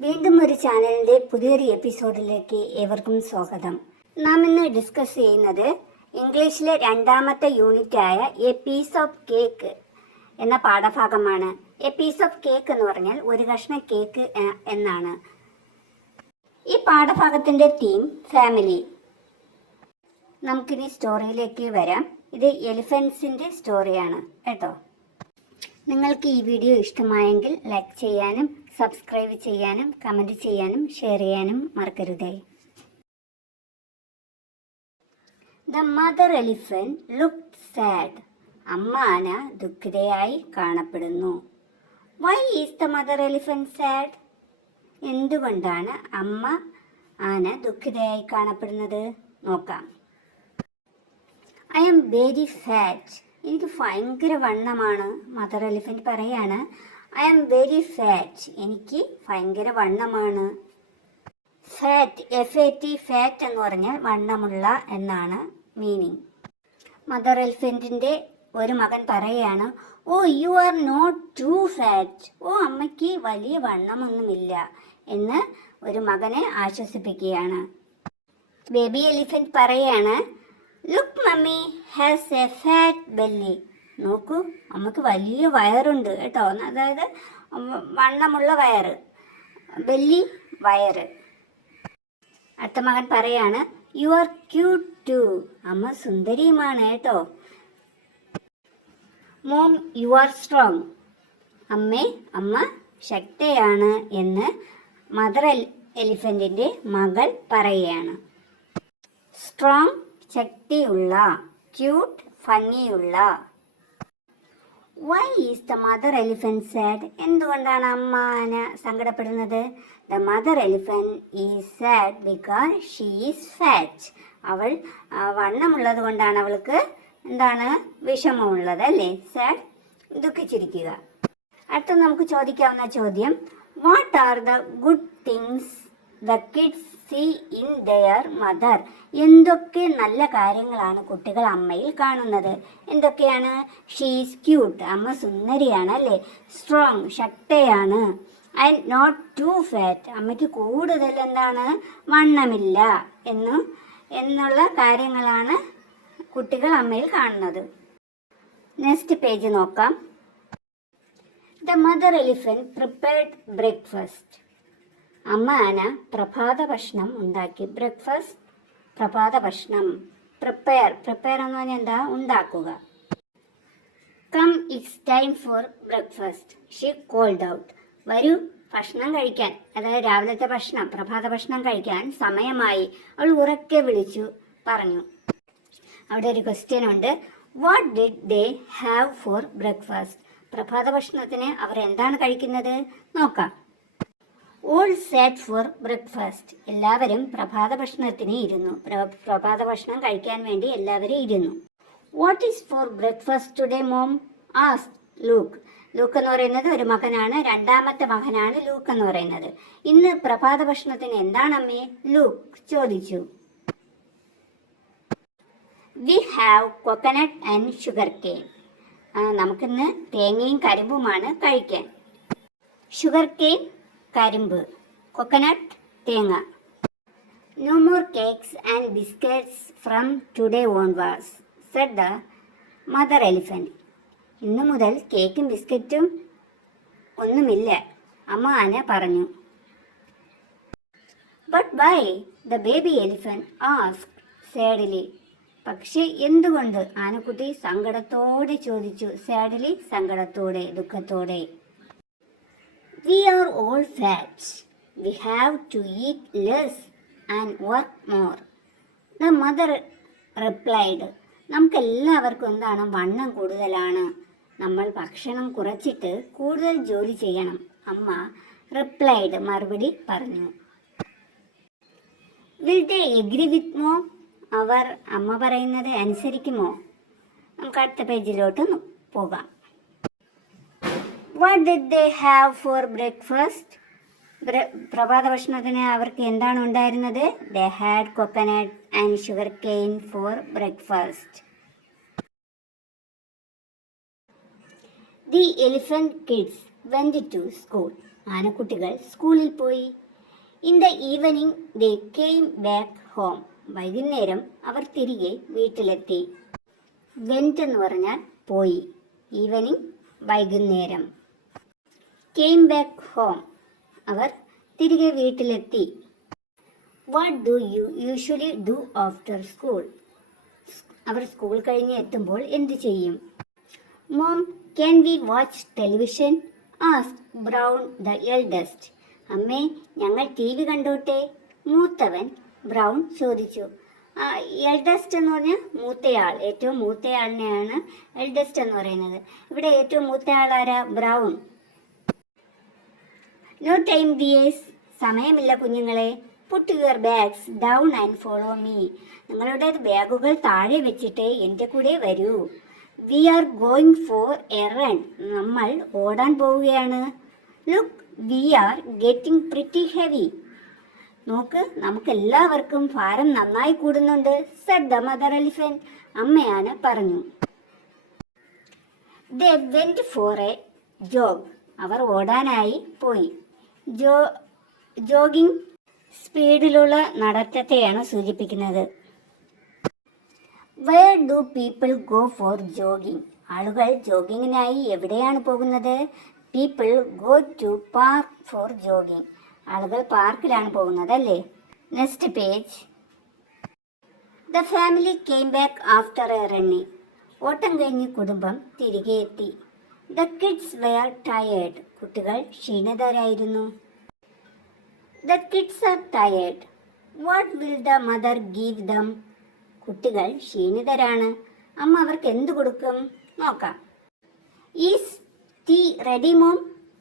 വീണ്ടും ഒരു ചാനലിൻ്റെ പുതിയൊരു എപ്പിസോഡിലേക്ക് ഏവർക്കും സ്വാഗതം. നാം ഇന്ന് ഡിസ്കസ് ചെയ്യുന്നത് ഇംഗ്ലീഷിലെ രണ്ടാമത്തെ യൂണിറ്റായ എ പീസ് ഓഫ് കേക്ക് എന്ന പാഠഭാഗമാണ്. എ പീസ് ഓഫ് കേക്ക് എന്ന് പറഞ്ഞാൽ ഒരു കഷ്ണം കേക്ക് എന്നാണ്. ഈ പാഠഭാഗത്തിൻ്റെ തീം ഫാമിലി. നമുക്കിനി സ്റ്റോറിയിലേക്ക് വരാം. ഇത് എലിഫൻസിൻ്റെ സ്റ്റോറിയാണ് കേട്ടോ. നിങ്ങൾക്ക് ഈ വീഡിയോ ഇഷ്ടമായെങ്കിൽ ലൈക്ക് ചെയ്യാനും സബ്സ്ക്രൈബ് ചെയ്യാനും കമൻറ്റ് ചെയ്യാനും ഷെയർ ചെയ്യാനും മറക്കരുതേ. The mother elephant looked sad. അമ്മ ആന ദുഃഖിതയായി കാണപ്പെടുന്നു. Why is the mother elephant sad? എന്തുകൊണ്ടാണ് അമ്മ ആന ദുഃഖിതയായി കാണപ്പെടുന്നത്? നോക്കാം. I am very fat. എനിക്ക് ഭയങ്കര വണ്ണമാണ്. മദർ എലിഫന്റ് പറയാണ്, ഐ ആം വെരി ഫാറ്റ്. എനിക്ക് ഭയങ്കര വണ്ണമാണ്. ഫാറ്റ്, FAT, ഫാറ്റ് എന്ന് പറഞ്ഞാൽ വണ്ണമുള്ള എന്നാണ് മീനിങ്. മദർ എലിഫന്റിൻ്റെ ഒരു മകൻ പറയാണ്, oh you are not too fat. ഓ അമ്മയ്ക്ക് വലിയ വണ്ണമൊന്നുമില്ല എന്ന് ഒരു മകനെ ആശ്വസിപ്പിക്കുകയാണ്. ബേബി എലിഫന്റ് പറയാണ്, look mummy has a fat belly. നോക്കൂ, അമ്മക്ക് വലിയ വയറുണ്ട് കേട്ടോ. അതായത് വണ്ണമുള്ള വയറ്, ബെല്ലി വയറ്. അടുത്ത മകൻ പറയാണ്, യു ആർ ക്യൂട്ട് ടു. അമ്മ സുന്ദരിയുമാണ് കേട്ടോ. Mom you are strong. അമ്മ ശക്തയാണ് എന്ന് മദർ എലിഫന്റിന്റെ മകൾ പറയുകയാണ്. സ്ട്രോങ് ശക്തിയുള്ള, ക്യൂട്ട് ഭംഗിയുള്ള. Why is the mother elephant sad? എന്തുകൊണ്ടാണ് അമ്മ ആന സങ്കടപ്പെടുന്നത്? The mother elephant is sad because she is fat. അവൾ വണ്ണമുള്ളത് കൊണ്ടാണ് അവൾക്ക് എന്താണ് വിഷമമുള്ളത് അല്ലേ? സാഡ്, ദുഃഖിച്ചിരിക്കുക. അടുത്ത നമുക്ക് ചോദിക്കാവുന്ന ചോദ്യം, what are the good things the kids see in their mother? എന്തൊക്കെ നല്ല കാര്യങ്ങളാണ് കുട്ടികൾ അമ്മയിൽ കാണുന്നത്? എന്തൊക്കെയാണ്? She is cute. അമ്മ സുന്ദരിയാണ് അല്ലേ? സ്ട്രോങ്, ശക്തയാണ്. And not too fat. അമ്മയ്ക്ക് കൂടുതൽ എന്താണ് വണ്ണമില്ല എന്നുള്ള കാര്യങ്ങളാണ് കുട്ടികൾ അമ്മയിൽ കാണുന്നത്. നെക്സ്റ്റ് പേജ് നോക്കാം. The mother elephant prepared breakfast. അമ്മ ആന പ്രഭാത ഭക്ഷണം ഉണ്ടാക്കി. ബ്രേക്ക്ഫാസ്റ്റ്, പ്രഭാത ഭക്ഷണം. പ്രിപ്പയർ എന്ന് പറഞ്ഞാൽ എന്താ? ഉണ്ടാക്കുക. Come it's time for breakfast. She called out. വരൂ ഭക്ഷണം കഴിക്കാൻ. അതായത് രാവിലത്തെ ഭക്ഷണം, പ്രഭാത ഭക്ഷണം കഴിക്കാൻ സമയമായി. അവൾ ഉറക്കെ വിളിച്ചു പറഞ്ഞു. അവിടെ ഒരു ക്വസ്റ്റ്യൻ ഉണ്ട്. What did they have four breakfast? പ്രഭാത ഭക്ഷണത്തിന് അവർ എന്താണ് കഴിക്കുന്നത്? നോക്കാം. ഓൾ സാറ്റ് ഫോർ ബ്രേക്ക്ഫാസ്റ്റ്. എല്ലാവരും പ്രഭാത ഭക്ഷണത്തിന് ഇരുന്നു. പ്രഭാത ഭക്ഷണം കഴിക്കാൻ വേണ്ടി എല്ലാവരും ഇരുന്നു. What is for breakfast today mom? Ask Luke. Luke എന്ന് പറയുന്നത് ഒരു മകനാണ്. രണ്ടാമത്തെ മകനാണ് ലൂക്ക് എന്ന് പറയുന്നത്. ഇന്ന് പ്രഭാത ഭക്ഷണത്തിന് എന്താണ് അമ്മേ? ലൂക്ക് ചോദിച്ചു. We have coconut and sugar cane. നമുക്കിന്ന് തേങ്ങയും കരിമ്പുമാണ് കഴിക്കാൻ. ഷുഗർ കെയിൻ കരിമ്പ്, കൊക്കനട്ട് തേങ്ങ. No more cakes and biscuits from today onwards said the mother elephant. ഇന്നു മുതൽ കേക്കും ബിസ്ക്കറ്റും ഒന്നുമില്ല, അമ്മ ആന പറഞ്ഞു. But why? The baby elephant asked sadly. പക്ഷെ എന്തുകൊണ്ട്? ആനക്കുട്ടി സങ്കടത്തോടെ ചോദിച്ചു. സാഡ്ലി, സങ്കടത്തോടെ, ദുഃഖത്തോടെ. We are all fat. We have to eat less and work more. The mother replied. നമുക്കെല്ലാവർക്കും എന്താണ്? വണ്ണം കൂടുതലാണ്. നമ്മൾ ഭക്ഷണം കുറച്ചിട്ട് കൂടുതൽ ജോലി ചെയ്യണം. അമ്മ റിപ്ലൈഡ്, മറുപടി പറഞ്ഞു. Will they agree with mom? അവർ അമ്മ പറയുന്നത് അനുസരിക്കുമോ? നമുക്ക് അടുത്ത പേജിലോട്ട് പോകാം. What did they have for breakfast? പ്രഭാത ഭക്ഷണത്തിന് അവർക്ക് എന്താണ് ഉണ്ടായിരുന്നത്? They had coconut and sugar cane for breakfast. The elephant kids went to school. ആനക്കുട്ടികൾ സ്കൂളിൽ പോയി. In the evening they came back home. വൈകുന്നേരം അവർ തിരികെ വീട്ടിലെത്തി. വെന്റ് എന്ന് പറഞ്ഞാൽ പോയി. ഈവനിങ് വൈകുന്നേരം. കെയിം ബാക്ക് ഹോം അവർ തിരികെ വീട്ടിലെത്തി. What do you usually do after school? അവർ സ്കൂൾ കഴിഞ്ഞ് എത്തുമ്പോൾ എന്ത് ചെയ്യും? Mom, can we watch television? Ask Brown the eldest. അമ്മേ, ഞങ്ങൾ ടി വി കണ്ടോട്ടെ? മൂത്തവൻ ബ്രൗൺ ചോദിച്ചു. എൽഡസ്റ്റ് എന്ന് പറഞ്ഞാൽ മൂത്തയാൾ, ഏറ്റവും മൂത്തയാളിനെയാണ് എൽഡസ്റ്റ് എന്ന് പറയുന്നത്. ഇവിടെ ഏറ്റവും മൂത്തയാൾ ആരാ? ബ്രൗൺ. നോ ടൈം ഡിയേഴ്സ്, സമയമില്ല കുഞ്ഞുങ്ങളെ. Put your bags down and follow me. നിങ്ങളുടെ ബാഗുകൾ താഴെ വെച്ചിട്ട് എൻ്റെ കൂടെ വരൂ. We are going for a run. നമ്മൾ ഓടാൻ പോവുകയാണ്. Look, we are getting pretty heavy. നോക്ക്, നമുക്കെല്ലാവർക്കും ഭാരം നന്നായി കൂടുന്നുണ്ട്. Said the mother elephant. അമ്മയാന പറഞ്ഞു. They went for a jog. അവർ ഓടാനായി പോയി. ജോഗിങ് സ്പീഡിലുള്ള നടത്തത്തെയാണ് സൂചിപ്പിക്കുന്നത്. Where do people go for jogging? ആളുകൾ ജോഗിങ്ങിനായി എവിടെയാണ് പോകുന്നത്? People go to park four jogging. ആളുകൾ പാർക്കിലാണ് പോകുന്നത് അല്ലേ? Next page. The family came back after a running. ഓട്ടം കഴിഞ്ഞ് കുടുംബം തിരികെ എത്തി. The kids were tired. കുട്ടികൾ ക്ഷീണിതരായിരുന്നു. The kids are tired. What will the mother give them? കുട്ടികൾ ക്ഷീണിതരാണ്. അമ്മ അവർക്ക് എന്ത് കൊടുക്കും? നോക്കാം. Is tea ready mom?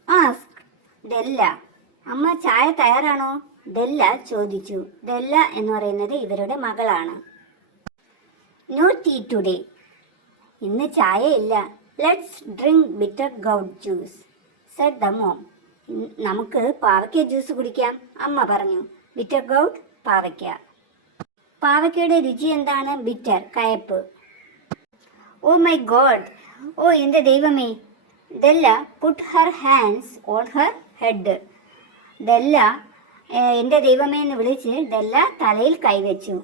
Ask Della. അമ്മ, ചായ തയ്യാറാണോ? ഡെല്ല ചോദിച്ചു. ഡെല്ല എന്ന് പറയുന്നത് ഇവരുടെ മകളാണ്. No tea today. ഇന്ന് ചായ ഇല്ല. Let's drink bitter gourd juice said the mom. നമുക്ക് പാവയ്ക്ക ജ്യൂസ് കുടിക്കാം, അമ്മ പറഞ്ഞു. ബിറ്റർ ഗൗട്ട്, പാവയ്ക്ക. പാവയ്ക്കയുടെ രുചി എന്താണ്? ബിറ്റർ, കയപ്പ്. ഓ മൈ ഗോഡ്, ഓ എൻ്റെ ദൈവമേ. Della put her hands on her head. Della എൻ്റെ ദൈവമേ എന്ന് വിളിച്ച് ഡെല്ല തലയിൽ കൈവച്ചു.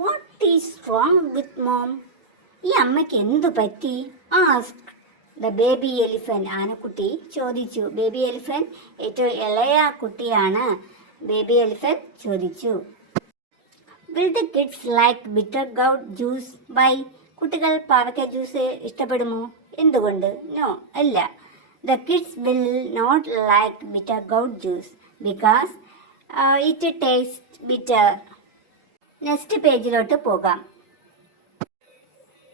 What is wrong with mom? ഈ അമ്മയ്ക്ക് എന്തു പറ്റി? Ask the baby elephant. ആനക്കുട്ടി ചോദിച്ചു. ബേബി എലിഫന്റ് ഏറ്റവും ഇളയ കുട്ടിയാണ്. ബേബി എലിഫന്റ് ചോദിച്ചു. Will the kids like bitter gourd juice? Why. കുട്ടികൾ പാവയ്ക്ക ജ്യൂസ് ഇഷ്ടപ്പെടുമോ? എന്തുകൊണ്ട്? നോ, അല്ല. The kids will not like bitter gourd juice because it taste bitter. Next പേജിലോട്ട് പോകാം.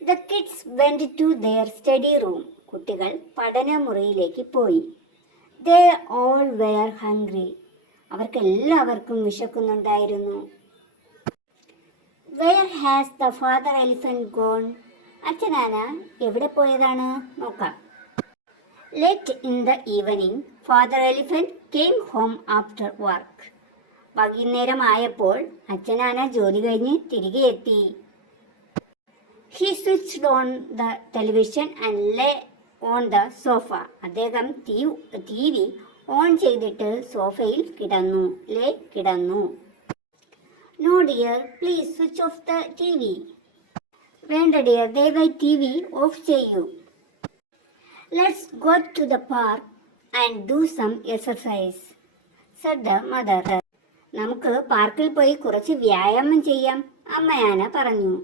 The kids went to their study room. കുട്ടികൾ പഠനമുറിയിലേക്ക് പോയി. They all were hungry. അവർക്കെല്ലാവർക്കും വിശക്കുന്നുണ്ടായിരുന്നു. Where has the father elephant gone? അച്ഛനാന എവിടെ പോയതാണ്? നോക്കാം. Late in the evening father elephant came home after work. വൈകുന്നേരമായപ്പോൾ അച്ഛനാന ജോലി കഴിഞ്ഞ് തിരികെ എത്തി. He switched on the television and lay on the sofa. അദ്ദേഹം ടി വി ഓൺ ചെയ്തിട്ട് സോഫയിൽ കിടന്നു. No dear, please switch off the TV. വേണ്ട ഡിയർ, ദയവായി ടി വി ഓഫ് ചെയ്യൂ. Let's go to the park and do some exercise said the mother. നമുക്ക് പാർക്കിൽ പോയി കുറച്ച് വ്യായാമം ചെയ്യാം, അമ്മയാന പറഞ്ഞു.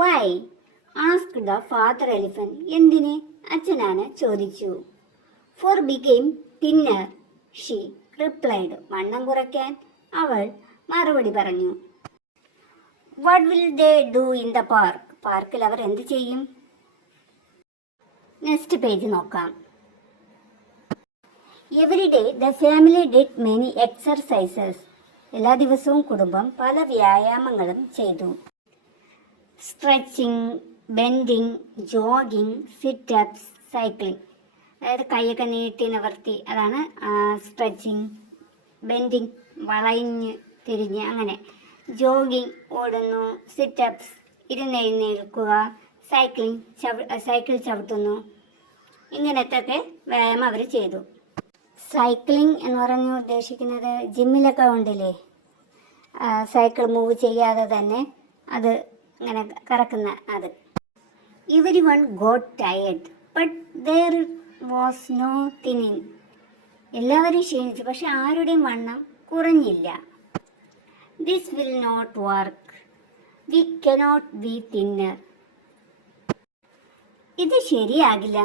Why? Ask the father elephant. എന്തിന്? അച്ഛനാന ചോദിച്ചു. For became thinner, she replied. വണ്ണം കുറയ്ക്കാൻ അവൾ മറുപടി പറഞ്ഞു. What will they do in the park? പാർക്കിൽ അവർ എന്ത് ചെയ്യും? നെക്സ്റ്റ് പേജ് നോക്കാം. Every day the family did many exercises. എല്ലാ ദിവസവും കുടുംബം പല വ്യായാമങ്ങളും ചെയ്തു. Stretching, bending, jogging, sit-ups, cycling. അതായത് കൈയൊക്കെ നീട്ടി നിവർത്തി, അതാണ് സ്ട്രെച്ചിങ്. ബെൻഡിങ്, വളഞ്ഞ് തിരിഞ്ഞ്, അങ്ങനെ. ജോഗിങ്, ഓടുന്നു. സിറ്റപ്സ്, ഇരുന്നെഴുന്നേൽക്കുക. സൈക്കിൾ ചവിട്ടുന്നു. ഇങ്ങനത്തെയൊക്കെ വ്യായാമം അവർ ചെയ്തു. സൈക്ലിംഗ് എന്ന് പറഞ്ഞ് ഉദ്ദേശിക്കുന്നത് ജിമ്മിലൊക്കെ ഉണ്ടില്ലേ, സൈക്കിൾ മൂവ് ചെയ്യാതെ തന്നെ അത് ഇങ്ങനെ കറക്കുന്ന അത്. Everyone got tired but there was no thinning. എല്ലാവരും ക്ഷീണിച്ചു, പക്ഷെ ആരുടെയും വണ്ണം കുറഞ്ഞില്ല. This will not work, we cannot be thinner. ഇത് ശരിയാകില്ല,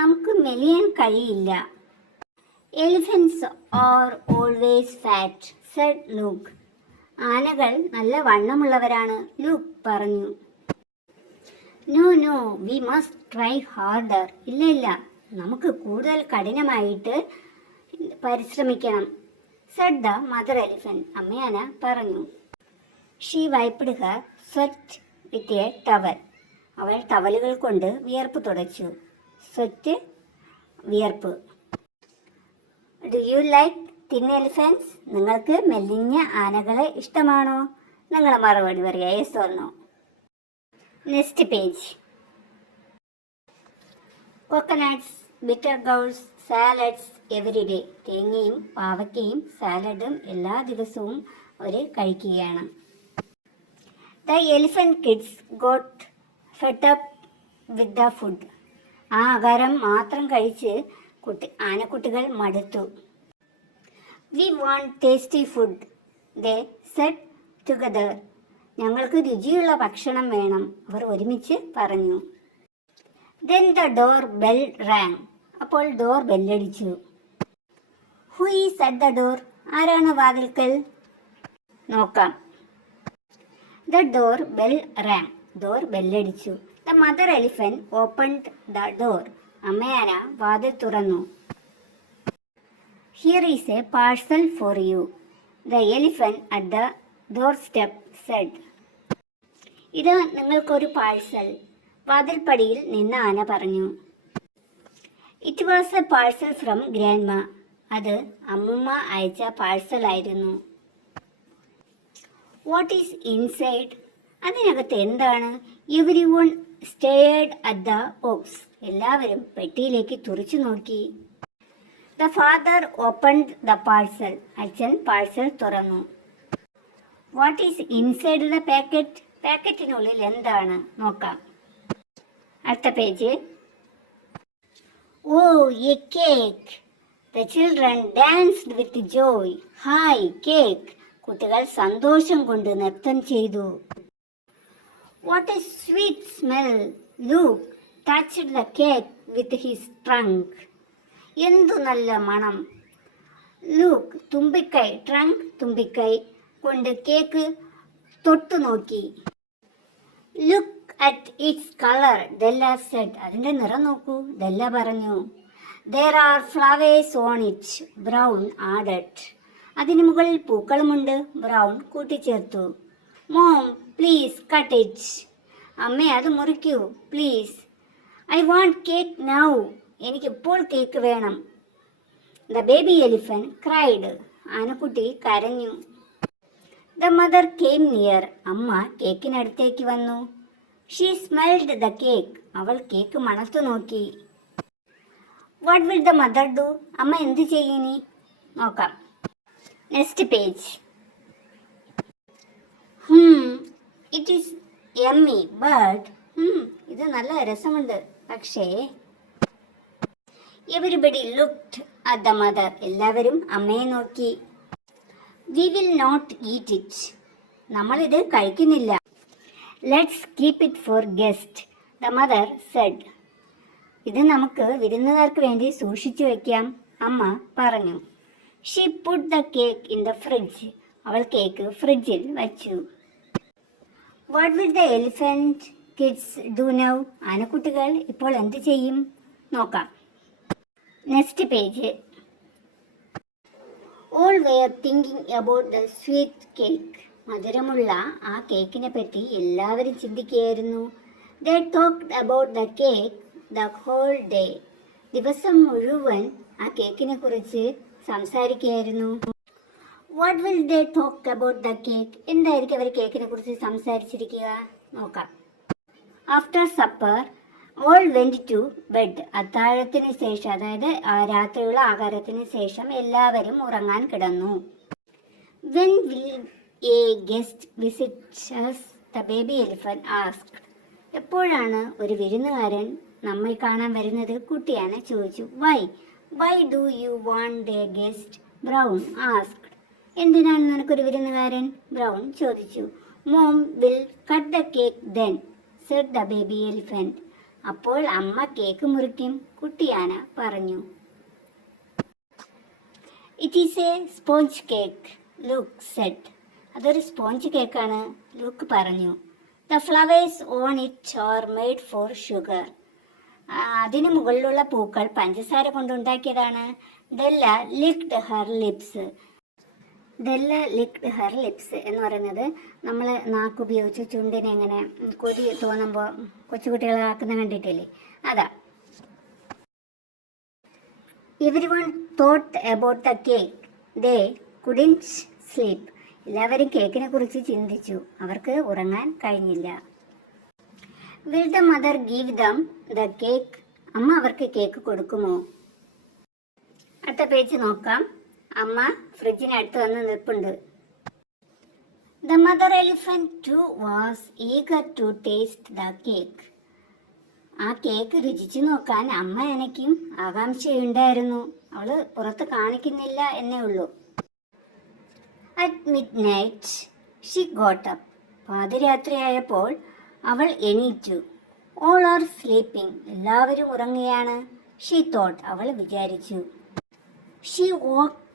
നമുക്ക് മെലിയാൻ കഴിയില്ല. Elephants are always fat, said Luke. ആനകൾ നല്ല വണ്ണമുള്ളവരാണ്, ലൂക്ക് പറഞ്ഞു. No no, we must try harder. ഇല്ല ഇല്ല, നമുക്ക് കൂടുതൽ കഠിനമായിട്ട് പരിശ്രമിക്കണം, സെഡ് ദ മദർ എലിഫന്റ്. അമ്മയാന പറഞ്ഞു. She wiped her sweat with a towel. അവൾ ടവലുകൾ കൊണ്ട് വിയർപ്പ് തുടച്ചു. സ്വെറ്റ്, വിയർപ്പ്. Do you like thin elephants? നിങ്ങൾക്ക് മെലിഞ്ഞ ആനകളെ ഇഷ്ടമാണോ? നിങ്ങൾ മറുപടി പറയുക, yes or no. Next page. Coconuts, bitter gourds, salads every day. തേങ്ങയും പാവയ്ക്കയും സാലഡും എല്ലാ ദിവസവും അവർ കഴിക്കുകയാണ്. The elephant kids got fed up with the food. ആ ആഹാരം മാത്രം കഴിച്ച് ആനക്കുട്ടികൾ മടുത്തു. We want tasty food, they said together. ഞങ്ങൾക്ക് രുചിയുള്ള ഭക്ഷണം വേണം, അവർ ഒരുമിച്ച് പറഞ്ഞു. Then the doorbell rang. അപ്പോൾ ഡോർ ബെല്ലടിച്ചു. Who is at the door? ആരാണ് വാതിൽക്കൽ? നോക്കാം. The doorbell rang. Door ബെല്ലടിച്ചു. The mother elephant opened the door. അമ്മയാന വാതിൽ തുറന്നു. Here is a parcel for you, the elephant at the doorstep said. ഇത് നിങ്ങൾക്കൊരു പാഴ്സൽ, വാതിൽപ്പടിയിൽ നിന്ന് ആന പറഞ്ഞു. It was a parcel from grandma. അത് അമ്മുമ്മ അയച്ച പാഴ്സലായിരുന്നു. What is inside? അതിനകത്ത് എന്താണ്? Everyone stared at the box. എല്ലാവരും പെട്ടിയിലേക്ക് തുറച്ചു നോക്കി. The father opened the parcel. അച്ഛൻ പാഴ്സൽ തുറന്നു. What is inside the packet? പാക്കറ്റിനുള്ളിൽ എന്താണ്? നോക്കാം. അടുത്ത page. Oh, a cake. The children danced with joy. ഹായ്, കേക്ക്. കുട്ടികൾ സന്തോഷം കൊണ്ട് നൃത്തം ചെയ്തു. What a sweet smell. Luke touched the cake with his trunk. എന്തു നല്ല മണം. ലൂക്ക് തുമ്പിക്കൈ, ട്രങ്ക് തുമ്പിക്കൈ കൊണ്ട് കേക്ക് തൊട്ടു നോക്കി. Look at its colour, Della said. അതിൻ്റെ നിറം നോക്കൂ, ഡെല്ല പറഞ്ഞു. There are flowers on it, Brown added. അതിന് മുകളിൽ പൂക്കളുമുണ്ട്, ബ്രൗൺ കൂട്ടിച്ചേർത്തു. Mom please cut it. അമ്മേ അത് മുറിക്കൂ, please. I want cake now. എനിക്കിപ്പോൾ കേക്ക് വേണം. The baby elephant cried. ആനക്കുട്ടി കരഞ്ഞു. The mother came near. അമ്മ കേക്കിനടുത്തേക്ക് വന്നു. She smelled the cake. അവൾ കേക്ക് മണത്തു നോക്കി. What will the mother do? അമ്മ എന്ത് ചെയ്യുനി? നോക്കാം. Next page. It is yummy but. ഇത് നല്ല രസമുണ്ട്, പക്ഷേ. Everybody looked at the mother. എല്ലാവരും അമ്മയെ നോക്കി. We will not eat it. നമ്മളിത് കഴിക്കുന്നില്ല. Let's keep it for guest, the mother said. ഇത് നമുക്ക് വിരുന്നുകാർക്ക് വേണ്ടി സൂക്ഷിച്ചു വയ്ക്കാം, അമ്മ പറഞ്ഞു. She put the cake in the fridge. അവൾ കേക്ക് ഫ്രിഡ്ജിൽ വച്ചു. What will the elephant kids do now? ആനക്കുട്ടികൾ ഇപ്പോൾ എന്ത് ചെയ്യും? നോക്കാം. Next page. All wear thinking about the sweet cake. മധുരമുള്ള ആ കേക്കിനെ പറ്റി എല്ലാവരും ചിന്തിക്കുകയായിരുന്നു. They talked about the cake the whole day. ദിവസം മുഴുവൻ ആ കേക്കിനെ കുറിച്ച് സംസാരിക്കുകയായിരുന്നു. What will they talk about the cake? എന്തായിരിക്കും അവർ കേക്കിനെ കുറിച്ച് സംസാരിച്ചിരിക്കുക? നോക്കാം. After supper all went to bed. അത്താഴത്തിന് ശേഷം, അതായത് രാത്രിയുള്ള ആഹാരത്തിന് ശേഷം എല്ലാവരും ഉറങ്ങാൻ കിടന്നു. When will a guest visit the baby elephant asked. എപ്പോഴാണ് ഒരു വിരുന്നുകാരൻ നമ്മെ കാണാൻ വരുന്നത്? കുട്ടിയാന ചോദിച്ചു. Y do you want a guest? Brown asked. എന്തിനാണ് നിനക്കൊരു വിരുന്നുകാരൻ? ബ്രൗൺ ചോദിച്ചു. Mom will cut the cake then, said the baby elephant. അപ്പോൾ അമ്മ കേക്ക് മുറിക്കും, കുട്ടിയാന പറഞ്ഞു. It is a sponge cake, Luke said. അതൊരു സ്പോഞ്ച് കേക്കാണ്, ലുക്ക് പറഞ്ഞു. The flowers on it are made for sugar. അതിന് മുകളിലുള്ള പൂക്കൾ പഞ്ചസാര കൊണ്ടുണ്ടാക്കിയതാണ്. Della licked her lips. Della licked her lips എന്ന് പറയുന്നത് നമ്മൾ നാക്കുപയോഗിച്ച് ചുണ്ടിനെ എങ്ങനെ കൊതി തോന്നുമ്പോൾ കൊച്ചുകുട്ടികളാക്കുന്ന കണ്ടിട്ടില്ലേ, അതാ. Everyone thought about the cake, they couldn't sleep. എല്ലാവരും കേക്കിനെ കുറിച്ച് ചിന്തിച്ചു, അവർക്ക് ഉറങ്ങാൻ കഴിഞ്ഞില്ല. Will the mother give them the cake. അമ്മ അവർക്ക് കേക്ക് കൊടുക്കുമോ? അടുത്ത പേജ് നോക്കാം. അമ്മ ഫ്രിഡ്ജിനടുത്ത് വന്ന് നിൽപ്പുണ്ട്. The mother elephant too was eager to taste the cake. ആ കേക്ക് രുചിച്ചു നോക്കാൻ അമ്മ എനിക്കും ആകാംക്ഷയുണ്ടായിരുന്നു. അവള് പുറത്ത് കാണിക്കുന്നില്ല എന്നേ ഉള്ളൂ. At midnight she got up. പാതിരാത്രിയായപ്പോൾ അവൾ എണീറ്റു. All are sleeping. എല്ലാവരും ഉറങ്ങുകയാണ്. She thought. അവൾ വിചാരിച്ചു. She walked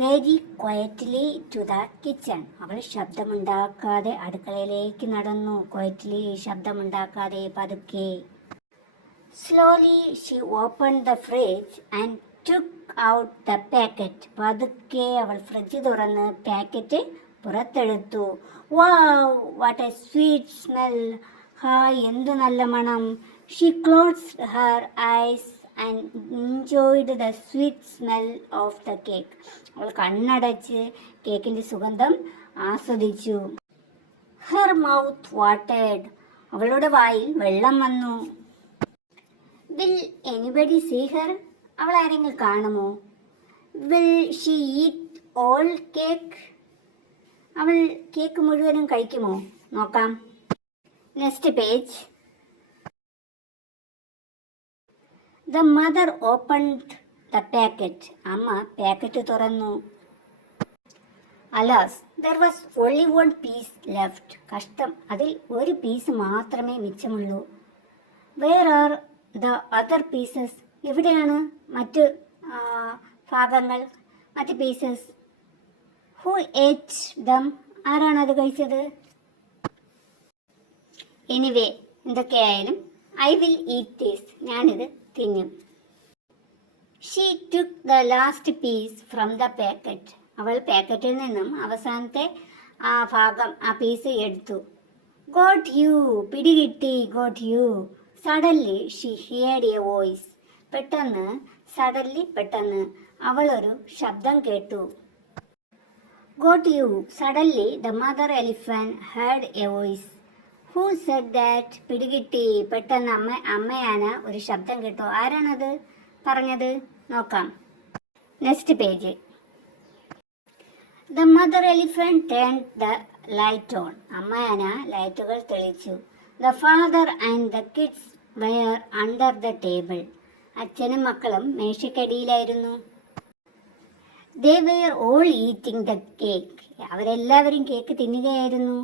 very quietly to the kitchen. അവൾ ശബ്ദമുണ്ടാക്കാതെ അടുക്കളയിലേക്ക് നടന്നു. ക്വയറ്റ്ലി, ശബ്ദമുണ്ടാക്കാതെ, പതുക്കെ. Slowly she open the fridge and took out the packet. പതുക്കെ അവൾ ഫ്രിഡ്ജ് തുറന്ന് പാക്കറ്റ് പുറത്തെടുത്തു. Wow, what a sweet smell. ഹായ്, എന്തു നല്ല മണം. She closed her eyes and enjoyed the sweet smell of the cake. അവൾ കണ്ണടച്ച് കേക്കിൻ്റെ സുഗന്ധം ആസ്വദിച്ചു. ഹെർ മൗത്ത് വാട്ടേഡ്. അവളുടെ വായിൽ വെള്ളം വന്നു. Will anybody see her. അവൾ ആരെങ്കിലും കാണുമോ? Will she eat all cake. അവൾ കേക്ക് മുഴുവനും കഴിക്കുമോ? നോക്കാം. Next page. The mother opened the packet. അമ്മ പാക്കറ്റ് തുറന്നു. Alas, there was only one piece left. കഷ്ടം, അതിൽ ഒരു പീസ് മാത്രമേ മിച്ചമുള്ളൂ. Where are the other pieces. എവിടെയാണ് മറ്റ് ഭാഗങ്ങൾ, മറ്റ് പീസസ്? ഹു ഏറ്റ് ദം. ആരാണത് കഴിച്ചത്? എനിവേ, എന്തൊക്കെയായാലും ഐ വിൽ ഈറ്റ് ദിസ്. ഞാനിത് തിന്നും. She took the last piece from the packet. അവൾ പാക്കറ്റിൽ നിന്നും അവസാനത്തെ ആ ഭാഗം, ആ പീസ് എടുത്തു. Got you. പിടികിട്ടി. Got you. Suddenly she heard a voice. പെട്ടെന്ന് അവളൊരു ശബ്ദം കേട്ടു. Got you. Suddenly the mother elephant heard a voice. Who said that? പിടികിട്ടി. പെട്ടെന്ന് അമ്മയാണ് ഒരു ശബ്ദം കേട്ടു. ആരാണത് പറഞ്ഞത്? നോക്കാം. Next page. The mother elephant turned the light on. അമ്മയാന ലൈറ്റുകൾ തെളിച്ചു. The father and the kids were under the table. അച്ഛനും മക്കളും മേശക്കടിയിലായിരുന്നു. They were all eating the cake. അവരെല്ലാവരും കേക്ക് തിന്നുകയായിരുന്നു.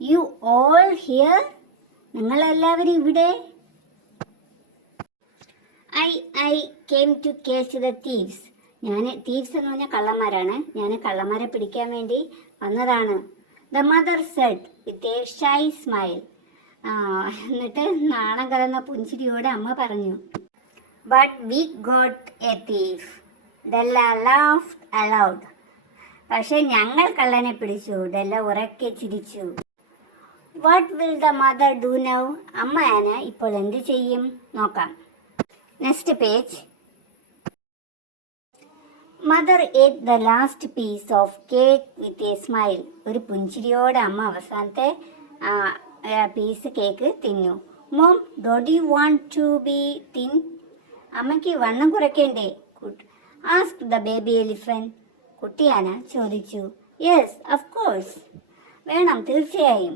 You all here? നിങ്ങളെല്ലാവരും ഇവിടെ? I came to catch the thieves. thieves എന്ന് പറഞ്ഞാൽ കള്ളന്മാരാണ്. ഞാൻ കള്ളന്മാരെ പിടിക്കാൻ വേണ്ടി വന്നതാണ്. The mother said with a shy smile. എന്നിട്ട് നാണം കലർന്ന പുഞ്ചിരിയോടെ അമ്മ പറഞ്ഞു. But we got a thief. Della laughed aloud. പക്ഷെ ഞങ്ങൾ കള്ളനെ പിടിച്ചു. ഡെല്ല ഉറക്കെ ചിരിച്ചു. What will the mother do now? അമ്മയാന ഇപ്പോൾ എന്ത് ചെയ്യും? നോക്കാം. Next page. Mother ate the last piece of cake with a smile. ഒരു പുഞ്ചിരിയോടെ അമ്മ അവസാനത്തെ പീസ് കേക്ക് തിന്നു. Mom, don't you want to be thin? അമ്മയ്ക്ക് വണ്ണം കുറയ്ക്കേണ്ടേ? Ask the baby elephant. കുട്ടിയാന ചോദിച്ചു. Yes, of course. വേണം, തീർച്ചയായും.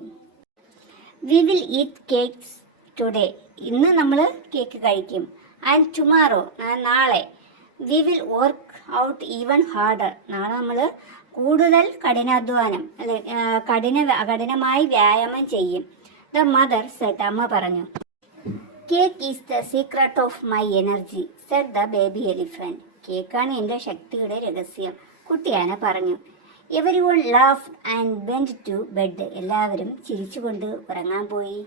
We will eat cakes today. ഇന്ന് നമ്മൾ കേക്ക് കഴിക്കും. ആൻഡ് ടുമാറോ, നാളെ. We will work out even harder. നാളെ നമ്മൾ കൂടുതൽ കഠിനാധ്വാനം കഠിനമായി വ്യായാമം ചെയ്യും. The mother said. അമ്മ പറഞ്ഞു. Cake is the secret of my energy said the baby elephant. കേക്കാണ് എൻ്റെ ശക്തിയുടെ രഹസ്യം, കുട്ടിയാന പറഞ്ഞു. Everyone laughed and went to bed. എല്ലാവരും ചിരിച്ചുകൊണ്ട് ഉറങ്ങാൻ പോയി.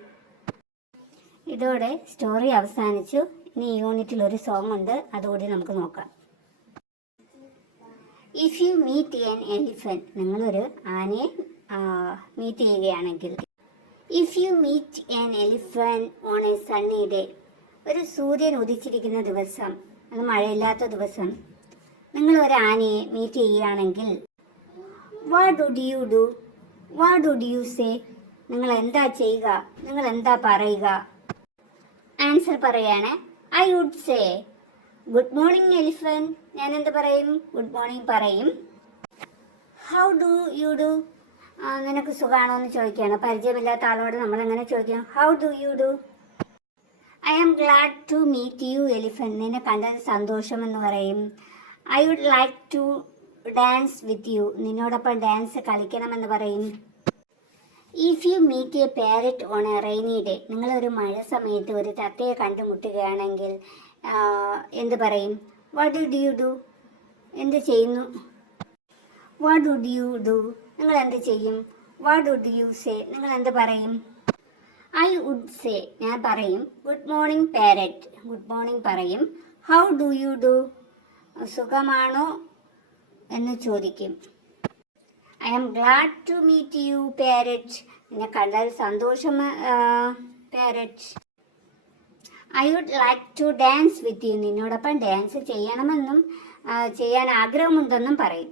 ഇതോടെ സ്റ്റോറി അവസാനിച്ചു. ഇനി ഈ യൂണിറ്റിൽ ഒരു സോങ് ഉണ്ട്, അതുകൂടി നമുക്ക് നോക്കാം. If you meet an elephant. നിങ്ങളൊരു ആനയെ മീറ്റ് ചെയ്യുകയാണെങ്കിൽ. If you meet an elephant on a sunny day. ഒരു സൂര്യൻ ഉദിച്ചിരിക്കുന്ന ദിവസം, അത് മഴയില്ലാത്ത ദിവസം നിങ്ങൾ ഒരു ആനയെ മീറ്റ് ചെയ്യുകയാണെങ്കിൽ what would you do? What would you say? നിങ്ങൾ എന്താ ചെയ്യുക? നിങ്ങൾ എന്താ പറയുക? ആൻസർ പറയാണ്. I would say good morning elephant. ഞാൻ എന്ത് പറയും? ഗുഡ് മോർണിംഗ് പറയും. How do you do? നിനക്ക് സുഖമാണോ എന്ന് ചോദിക്കുകയാണ്. പരിചയമില്ലാത്ത ആളോട് നമ്മളെങ്ങനെ ചോദിക്കാം? How do you do? I am glad to meet you elephant. നിന്നെ കണ്ടത് സന്തോഷമെന്ന് പറയും. I would like to dance with you. നിന്നോടൊപ്പം ഡാൻസ് കളിക്കണമെന്ന് പറയും. If you meet a parrot on a rainy day. നിങ്ങളൊരു മഴ സമയത്ത് ഒരു തത്തയെ കണ്ടുമുട്ടുകയാണെങ്കിൽ എന്ത് പറയും? What would you do? എന്ത് ചെയ്യുന്നു? What would you do? നിങ്ങൾ എന്ത് ചെയ്യും? What would you say? നിങ്ങൾ എന്ത് പറയും? ഐ വുഡ് സേ, ഞാൻ പറയും, good morning parrot. Good morning പറയും. How do you do? സുഖമാണോ എന്ന് ചോദിക്കും. I am glad to meet you parrot. എന്നെ കണ്ടാൽ സന്തോഷം parrot. I would like to dance with you. നിന്നോടൊപ്പം ഡാൻസ് ചെയ്യണമെന്നും ചെയ്യാൻ ആഗ്രഹമുണ്ടെന്നും പറയും.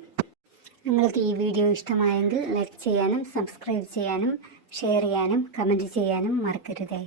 നിങ്ങൾക്ക് ഈ വീഡിയോ ഇഷ്ടമായെങ്കിൽ ലൈക്ക് ചെയ്യാനും സബ്സ്ക്രൈബ് ചെയ്യാനും ഷെയർ ചെയ്യാനും കമൻറ്റ് ചെയ്യാനും മറക്കരുതേ.